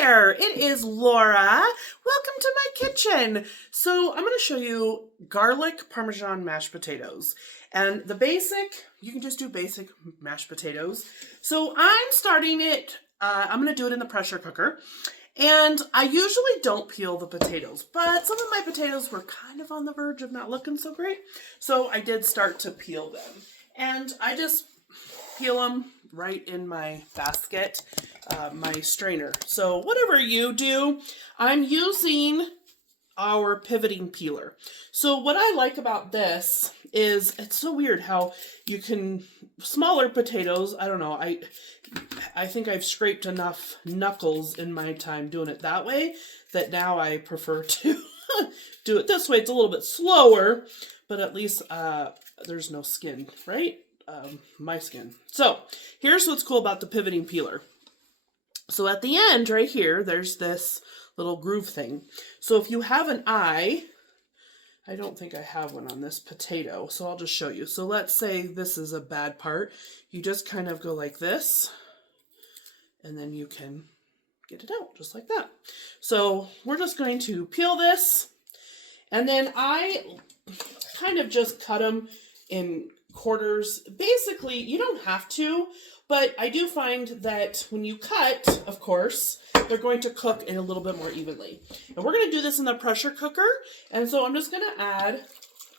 there, it is Laura. Welcome to my kitchen. So I'm going to show you garlic Parmesan mashed potatoes. And the basic, you can just do basic mashed potatoes. So I'm starting it, I'm going to do it in the pressure cooker. And I usually don't peel the potatoes, but some of my potatoes were kind of on the verge of not looking so great. So I did start to peel them. And I just peel them right in my basket, my strainer. So whatever you do, I'm using our pivoting peeler. So what I like about this is it's so weird how you can, smaller potatoes, I don't know, I think I've scraped enough knuckles in my time doing it that way that now I prefer to do it this way. It's a little bit slower, but at least there's no skin, right? My skin. So here's what's cool about the pivoting peeler. So at the end right here, there's this little groove thing. So if you have an eye, I don't think I have one on this potato, so I'll just show you. So let's say this is a bad part. You just kind of go like this, and then you can get it out just like that. So we're just going to peel this, and then I kind of just cut them in quarters. Basically, you don't have to, but I do find that when you cut, of course, they're going to cook in a little bit more evenly. And we're going to do this in the pressure cooker, and so I'm just going to add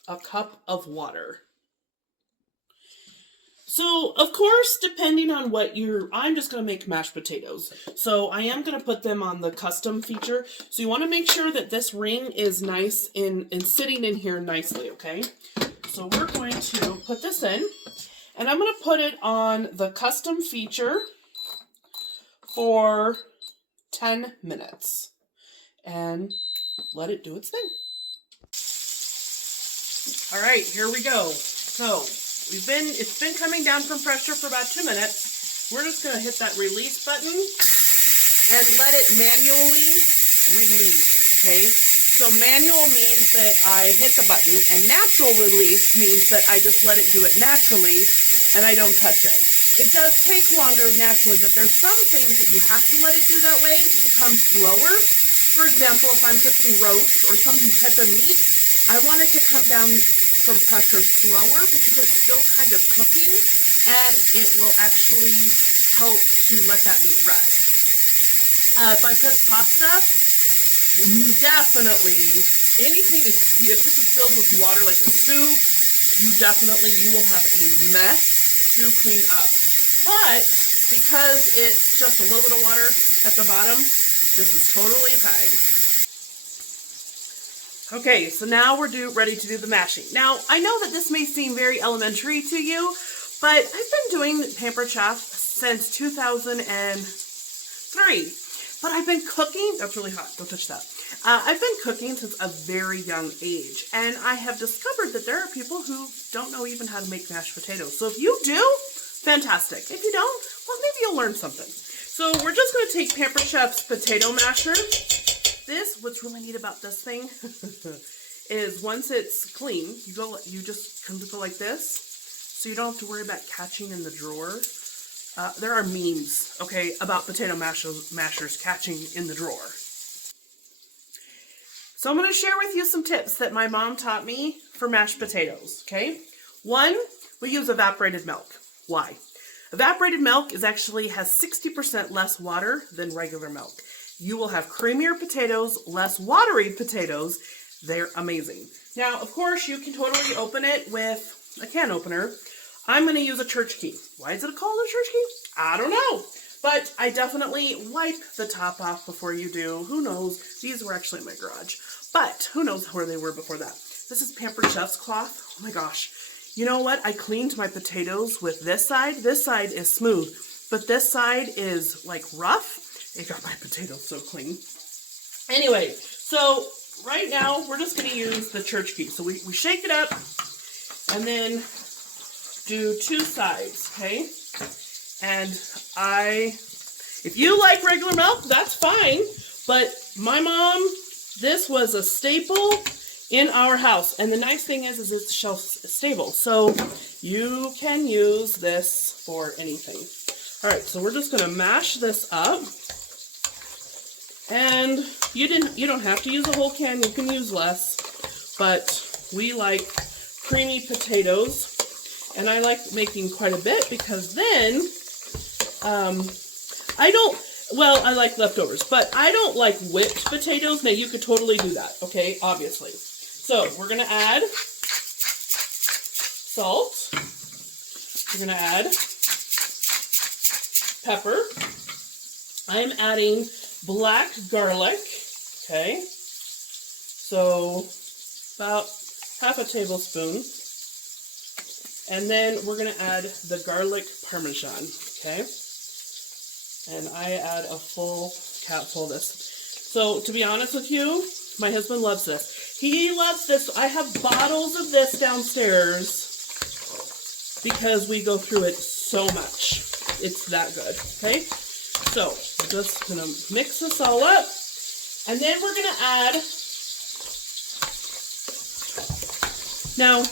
a cup of water. So, of course, depending on what I'm just going to make mashed potatoes. So I am going to put them on the custom feature. So you want to make sure that this ring is nice and sitting in here nicely, okay? So we're going to put this in, and I'm going to put it on the custom feature for 10 minutes and let it do its thing. All right, here we go. So it's been coming down from pressure for about 2 minutes. We're just going to hit that release button and let it manually release, okay? So manual means that I hit the button, and natural release means that I just let it do it naturally and I don't touch it. It does take longer naturally, but there's some things that you have to let it do that way to come slower. For example, if I'm cooking roast or some type of meat, I want it to come down from pressure slower because it's still kind of cooking, and it will actually help to let that meat rest. If I cook pasta, definitely anything if this is filled with water like a soup, you will have a mess to clean up. But because it's just a little bit of water at the bottom, this is totally fine. Okay, so now we're ready to do the mashing. Now, I know that this may seem very elementary to you, but I've been doing Pampered Chef since 2003. But I've been cooking, that's really hot, don't touch that. I've been cooking since a very young age, and I have discovered that there are people who don't know even how to make mashed potatoes. So if you do, fantastic. If you don't, well, maybe you'll learn something. So we're just going to take Pampered Chef's potato masher. What's really neat about this thing is once it's clean, you just come to go like this, so you don't have to worry about catching in the drawer. There are memes, okay, about potato mashers catching in the drawer. So I'm going to share with you some tips that my mom taught me for mashed potatoes, okay? One, we use evaporated milk. Why? Evaporated milk has 60% less water than regular milk. You will have creamier potatoes, less watery potatoes. They're amazing. Now, of course, you can totally open it with a can opener. I'm going to use a church key. Why is it called a church key? I don't know. But I definitely wipe the top off before you do. Who knows? These were actually in my garage. But who knows where they were before that. This is Pampered Chef's cloth. Oh my gosh. You know what? I cleaned my potatoes with this side. This side is smooth. But this side is like rough. It got my potatoes so clean. Anyway, so right now we're just going to use the church key. So we shake it up and then do two sides, okay? And if you like regular milk, that's fine. But my mom, this was a staple in our house. And the nice thing is it's shelf stable. So you can use this for anything. All right, so we're just going to mash this up. And you don't have to use a whole can, you can use less, but we like creamy potatoes, and I like making quite a bit because then I like leftovers, but I don't like whipped potatoes. Now you could totally do that, okay, obviously. So we're gonna add salt, we're gonna add pepper, I'm adding black garlic, okay, so about half a tablespoon, and then we're going to add the garlic Parmesan, okay, and I add a full capful of this. So to be honest with you, my husband loves this. He loves this. I have bottles of this downstairs because we go through it so much. It's that good, okay? So I'm just going to mix this all up, and then we're going to add, now,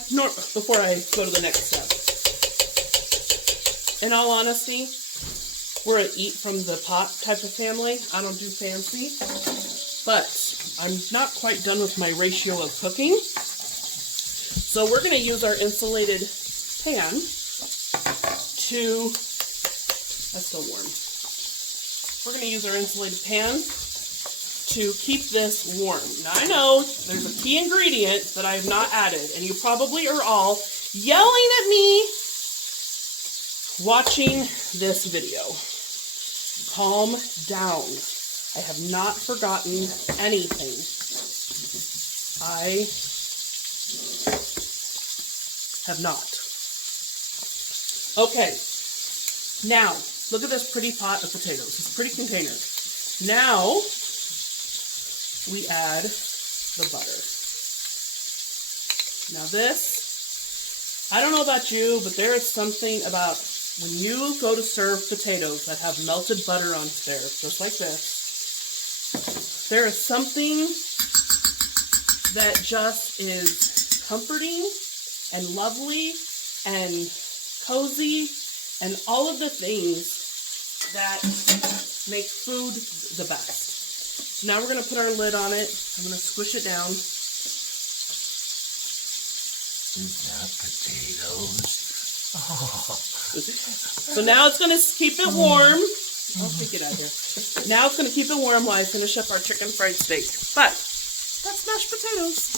before I go to the next step, in all honesty, we're an eat from the pot type of family. I don't do fancy, but I'm not quite done with my ratio of cooking. So we're going to use our insulated pan to, that's still warm. We're going to use our insulated pan to keep this warm. Now I know there's a key ingredient that I have not added, and you probably are all yelling at me watching this video. Calm down. I have not forgotten anything. I have not. Okay, now look at this pretty pot of potatoes, this pretty container. Now we add the butter. Now this, I don't know about you, but there is something about when you go to serve potatoes that have melted butter on there, just like this, there is something that just is comforting and lovely and cozy and all of the things that make food the best. So now we're going to put our lid on it. I'm going to squish it down. Is that potatoes? Oh. So now it's going to keep it warm. I'll take it out here. Now it's going to keep it warm while I finish up our chicken fried steak. But that's mashed potatoes.